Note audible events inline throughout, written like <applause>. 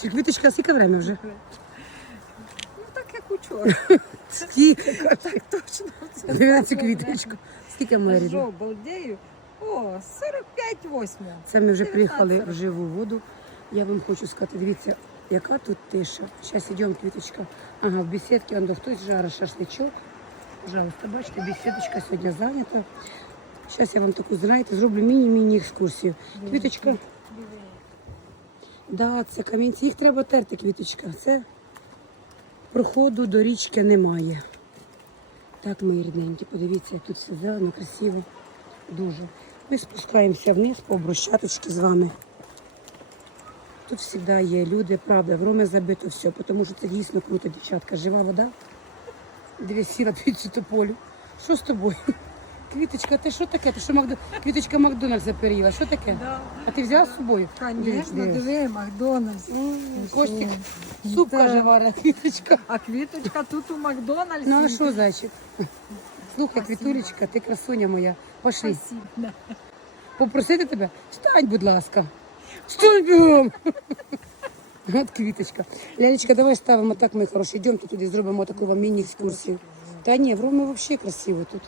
Чи квіточка, скільки время вже? Ну так як учора. Скільки? Так точно. Дивіться квіточку. Скільки моя рідна? Жо, балдею. О, 45-8. Це ми вже приїхали в живу воду. Я вам хочу сказати, дивіться, яка тут тиша. Зараз йдемо, квіточка. Ага, в бесідці, он хтось жарить шашличок. Пожалуйста, бачите, бесідочка сьогодні зайнята. Зараз я вам таку, знаєте, зроблю міні-міні екскурсію. Квіточка. Да, це камінці. Їх треба терти, квіточка. Це проходу до річки немає. Так, мої рідненькі, подивіться, як тут все зелено, красиво. Дуже. Ми спускаємося вниз по брусчаточці з вами. Тут завжди є люди, правда, в Роме забито все, тому що це дійсно круто, дівчатка. Жива вода. Дивись, сіла під цю тополю. Що з тобою? Квіточка, ти що таке? Ти що Макдо... Квіточка Макдональдса переїла? Що таке? Да. А ти взяв з собою? Звісно, диви, Макдональдс. Костик, що? суп каже варя, квіточка. А квіточка тут у Макдональдсі. Ну а що, зайчик? Слухай, квітулечка, ти красуня моя. Пошли. Спасибо. Попросити тебе? Встань, будь ласка. Встань бігом. От квіточка. Лялечка, давай ставимо так, мої хороші. Йдемте туди, зробимо таку вам міні-екскурсію. Та ні, в Роми взагалі красиво тут.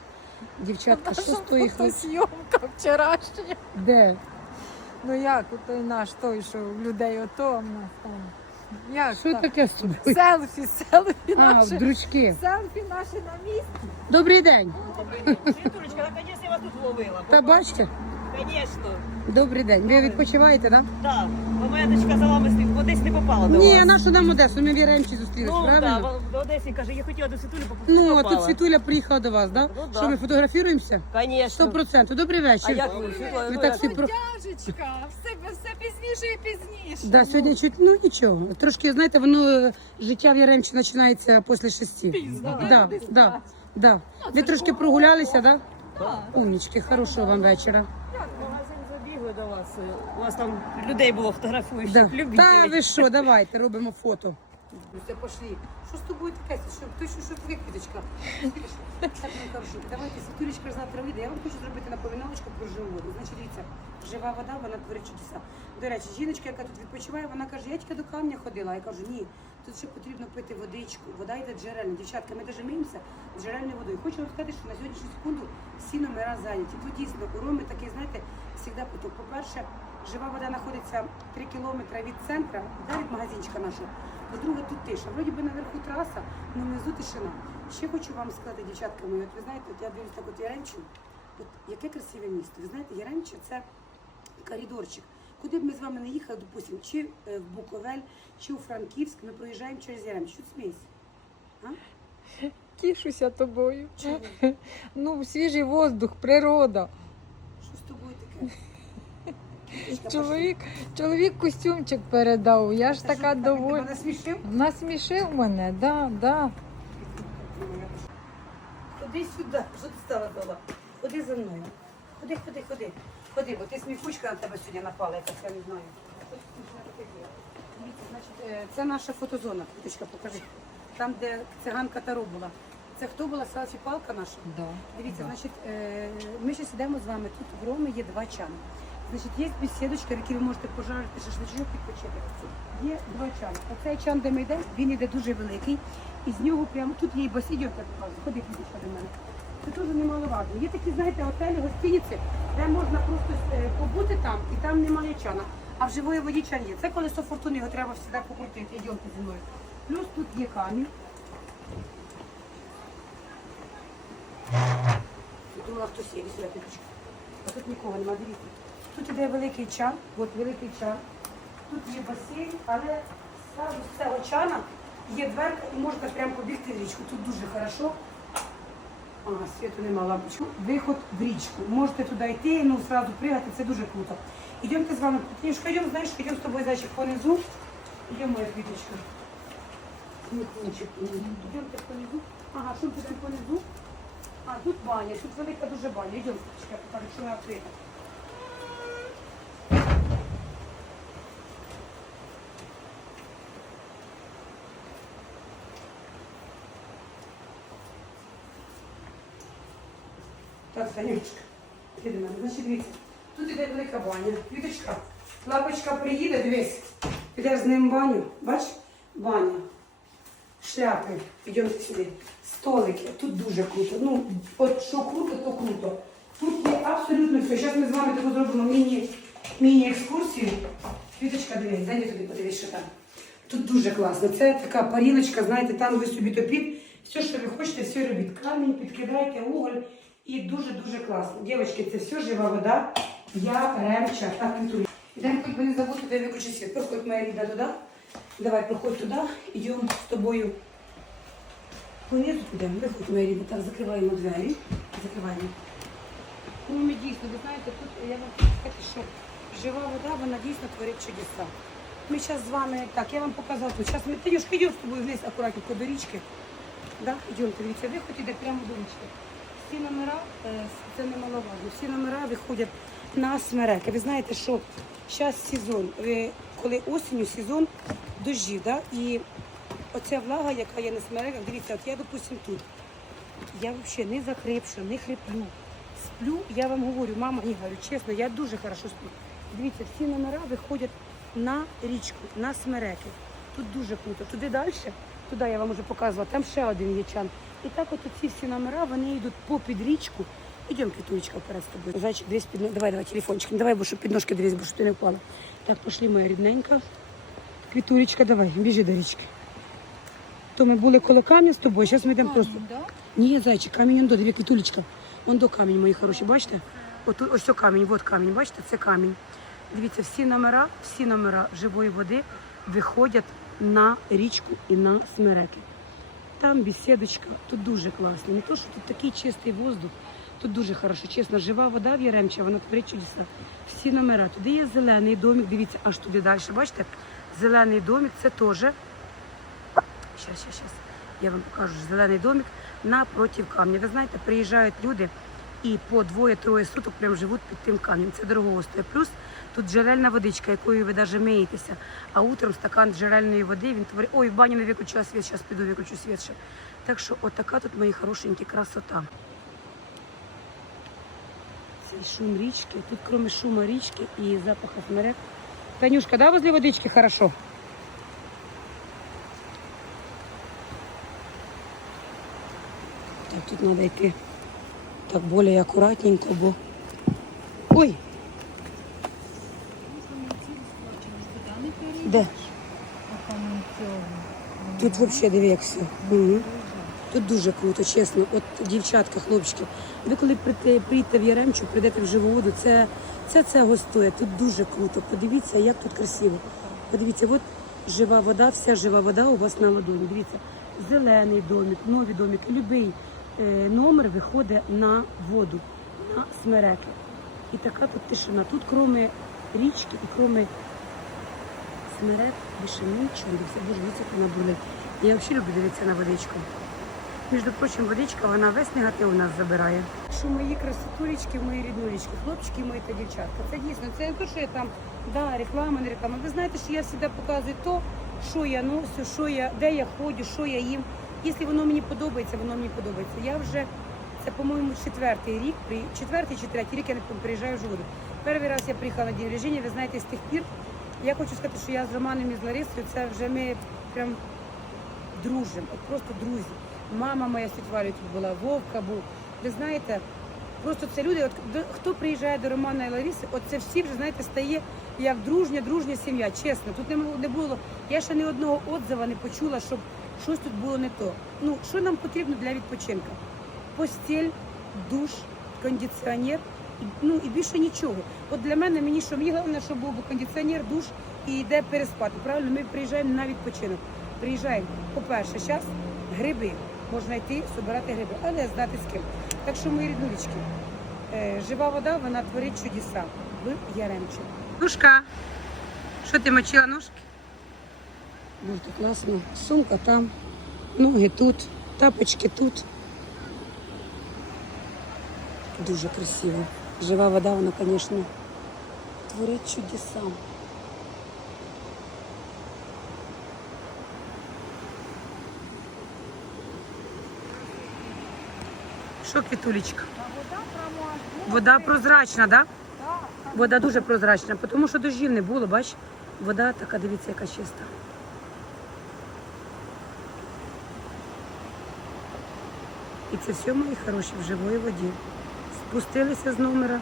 Дівчатка, що стоїть? Фотосйомка вчорашня. Де? Ну як, той наш той, що у людей ото в нас там. Як Що так? таке з тобою? Селфі, селфі А, наші. дручки. Селфі наші на місці. Добрий день. Світулечка, наконец я вас тут ловила. Та бачите? Конечно. Добрий день. Ви відпочиваєте, так? Так. Бо моя дочка за вами слід в Одесі не попала до Ні, вас. нашу нам Одесу, ми в Яремчі зустрілись, Ну, правильно? да, в Одесі каже, я хотіла до Світулі попала. Ну, а тут Світуля приїхала до вас, так? Ну, да. Що ми? Конечно. Сто процентів. Добрий вечір. А як ви, Ви ну, так всі про... Тяжечка, все, все пізніше і пізніше. Да, сьогодні чуть, ну нічого. Трошки, знаєте, воно е, життя в Яремчі починається після шести. Пізно, да, да, да, да, так. Ви трошки прогулялися, да? Так. Умнічки, хорошого вам вечора. До вас. У вас там людей було фотографуючих, Да. любителів. Та ви що, давайте, робимо фото. Все, пошли. Що з тобою таке? Що, ти що, що таке, квіточка? Так, не кажу. Давайте, Світулечка завтра вийде. Я вам хочу зробити напоминалочку про живу воду. Значить, дивіться, жива вода, вона творить чудеса. До речі, жіночка, яка тут відпочиває, вона каже, я тільки до камня ходила. Я кажу, ні, тут ще потрібно пити водичку. Вода йде джерельна. Дівчатка, ми навіть миємося джерельною водою. Хочу вам сказати, що на сьогоднішню секунду всі номера зайняті. Тут дійсно у Роми такий, знаєте, завжди поток. По-перше, жива вода знаходиться 3 кілометри від центру, да, від магазинчика нашого. По-друге, тут тиша. Вроді би наверху траса, але внизу тишина. Ще хочу вам сказати, дівчатка мої, от ви знаєте, от я дивлюсь так от Яремчу, от яке красиве місто. Ви знаєте, Яремче це коридорчик. Куди б ми з вами не їхали, допустимо, чи е, в Буковель, чи у Франківськ, ми проїжджаємо через Яремче. Що ти смієшся? А? Тішуся тобою. Чому? Ну, свіжий воздух, природа. Що з тобою таке? Чоловік, чоловік костюмчик передав. Я ж пошли. така Та що, Він тебе довольна. насмішив? Насмішив мене, да, да. Ходи сюди, <laughs> що ти стала дома? Ходи за мною. Ходи, ходи, ходи. Ходи, бо ти сміхучка на тебе сьогодні напала, я так я не знаю. Дивіться, значить, е, це наша фотозона. Квіточка, покажи. Там, де циганка Таро була. Це хто була селфі-палка наша? да. Дивіться, да. значить, е, ми ще сидимо з вами. Тут в Ромі є два чани. Значить, є бесідочка, в якій ви можете пожарити шашличок підпочити. Є два чани. Оцей чан, де ми йдемо, він іде дуже великий. І з нього прямо тут є і басідьок, так показую. Ходи, квіточка до мене. Це дуже немаловажно. Є такі, знаєте, готелі, гостиниці, де можна просто е, побути там, і там немає чана. А в живої воді чан є. Це колесо фортуни, його треба завжди покрутити. Йдемте зі мною. Плюс тут є камінь. Думала, хтось є, сюди піточка. А тут нікого немає, дивіться. Тут іде великий чан, от великий чан. Тут є басейн, але з цього чана є дверка і можна прямо побігти в річку. Тут дуже хорошо. Ага, світу нема лампочку. Виход в річку. Можете туди йти, ну зразу пригати, це дуже круто. Йдемте з вами, Книжка, йдемо, знаєш, йдемо з тобою зайчик понизу. Йдемо, моя квіточка. Йдемте понизу. Ага, що тут понизу? А, тут баня, тут велика дуже баня. Йдемо, квіточка, покажу, що вона відкрита. Так, Санючка, ти мене. Значить, дивіться, тут іде велика баня. Квіточка, лапочка приїде, дивись. Підеш з ним в баню, бач, баня, шляпи, йдемо сюди, столики, тут дуже круто. Ну, от що круто, то круто. Тут є абсолютно все. Зараз ми з вами таку зробимо міні, міні-екскурсію. Квіточка, дивись, зайди туди, подивись, що там. Тут дуже класно. Це така парілочка, знаєте, там ви собі топіть. Все, що ви хочете, все робіть. Камінь, підкидайте, уголь. І дуже-дуже класно. Дівчатки, це все жива вода. Я ремча. Так, Вікторія. Ідемо, хоч би не забути, де виключи світ. Проходь моя ріда туди. Давай, проходь туди. Йдемо з тобою. Понизу підемо. Виходь, моя ріда. Так, закриваємо двері. Закриваємо. Ну, ми дійсно, ви знаєте, тут я вам хочу сказати, що жива вода, вона дійсно творить чудеса. Ми зараз з вами, так, я вам показала тут. Зараз ми Танюшка, йдемо з тобою вниз акуратненько до річки. Да? Йдемте, дивіться, виход іде прямо до річки. Всі номера, е, це немаловажно, всі номера виходять на смереки. Ви знаєте, що зараз сезон, ви, коли осінню сезон дощів, да? і оця влага, яка є на смереках, дивіться, от я, допустим, тут. Я взагалі не захрипша, не хриплю. Сплю, я вам говорю, мама, говорю, чесно, я дуже хорошо сплю. Дивіться, всі номера виходять на річку, на смереки. Тут дуже круто. Туди далі, туди я вам вже показувала, там ще один є чан. І так от ці всі номера, вони йдуть попід річку. Ідемо, квітулечка, вперед з тобою. Зайчик, дивись, під... давай, давай, телефончик, давай, бо щоб під ножки дивись, бо щоб ти не впала. Так, пошли, моя рідненька. Квітулечка, давай, біжи до річки. То ми були коло камня з тобою, зараз ми йдемо просто. Ні, зайчик, камінь он до, диви, квітулечка. Вон до камінь, мої хороші, бачите? От, ось о камінь, от камінь, бачите, це камінь. Дивіться, всі номера, всі номера живої води виходять на річку і на смереки. Там бесідочка, тут дуже класно. Не то, що тут такий чистий воздух, тут дуже хорошо. Чесно, жива вода в Яремча, вона творить чудеса. Всі номера. Туди є зелений домик, дивіться, аж туди далі. Бачите? Зелений домик це теж. Щас, щас, щас. Я вам покажу зелений домик напротив камня. Ви знаєте, приїжджають люди і по двоє-троє суток прям живуть під тим камнем. Це дорого стоїть. Плюс тут джерельна водичка, якою ви навіть миєтеся. А утром стакан джерельної води він творить. Ой, в бані не виключила світ, зараз піду виключу світ ще. Так що отака тут мої хорошенькі красота. Цей шум річки. Тут крім шуму річки і запаху смерек. Танюшка, да, возле водички хорошо? Так, тут треба йти так більш акуратненько, бо. Ой! Де? Тут взагалі диви, як все. Угу. Тут дуже круто, чесно. От дівчатка, хлопчики, ви коли прийдете, в Яремчу, прийдете в живу воду, це, це цього стоїть. Тут дуже круто. Подивіться, як тут красиво. Подивіться, от жива вода, вся жива вода у вас на ладоні. Дивіться, зелений домик, новий домик, любий номер виходить на воду, на смереки. І така тут тишина. Тут, крім річки і крім смерек, більше нічого. Боже, дивіться, як вона. Я взагалі люблю дивитися на водичку. Між прочим, водичка, вона весь негатив у нас забирає. Що мої красотулечки, мої ріднулечки, хлопчики мої та дівчатка. Це дійсно, це не те, що я там, да, реклама, не реклама. Ви знаєте, що я завжди показую то, що я носю, що я, де я ходжу, що я їм. Якщо воно мені подобається, воно мені подобається. Я вже, це, по-моєму, четвертий рік, четвертий чи третій рік я не приїжджаю в Жигуду. Перший раз я приїхала на день рождения, ви знаєте, з тих пір. Я хочу сказати, що я з Романом і з Ларисою, це вже ми прям дружимо, от просто друзі. Мама моя Валю тут була, Вовка був. Ви знаєте, просто це люди, от хто приїжджає до Романа і Лариси, от це всі вже знаєте, стає як дружня, дружня сім'я. Чесно, тут не було. Я ще ні одного отзива не почула, щоб щось тут було не то. Ну що нам потрібно для відпочинку? Постіль, душ, кондиціонер. Ну і більше нічого. От для мене мені що мені головне, щоб був кондиціонер, душ і йде переспати. Правильно, ми приїжджаємо на відпочинок. Приїжджаємо, по-перше, зараз гриби. Можна йти, збирати гриби, але знати з ким. Так що, мої ріднулечки, е, жива вода, вона творить чудеса в Яремчі. Нушка, що ти мочила ножки? Дуже класно. Сумка там, ноги тут, тапочки тут. Дуже красиво. Жива вода, вона, звісно, творить чудеса. Що, квітулечка? Вода прозрачна, так? Да? Вода дуже прозрачна, тому що дощів не було, бач? Вода така, дивіться, яка чиста. І це все, мої хороші, в живої воді. Спустилися з номера,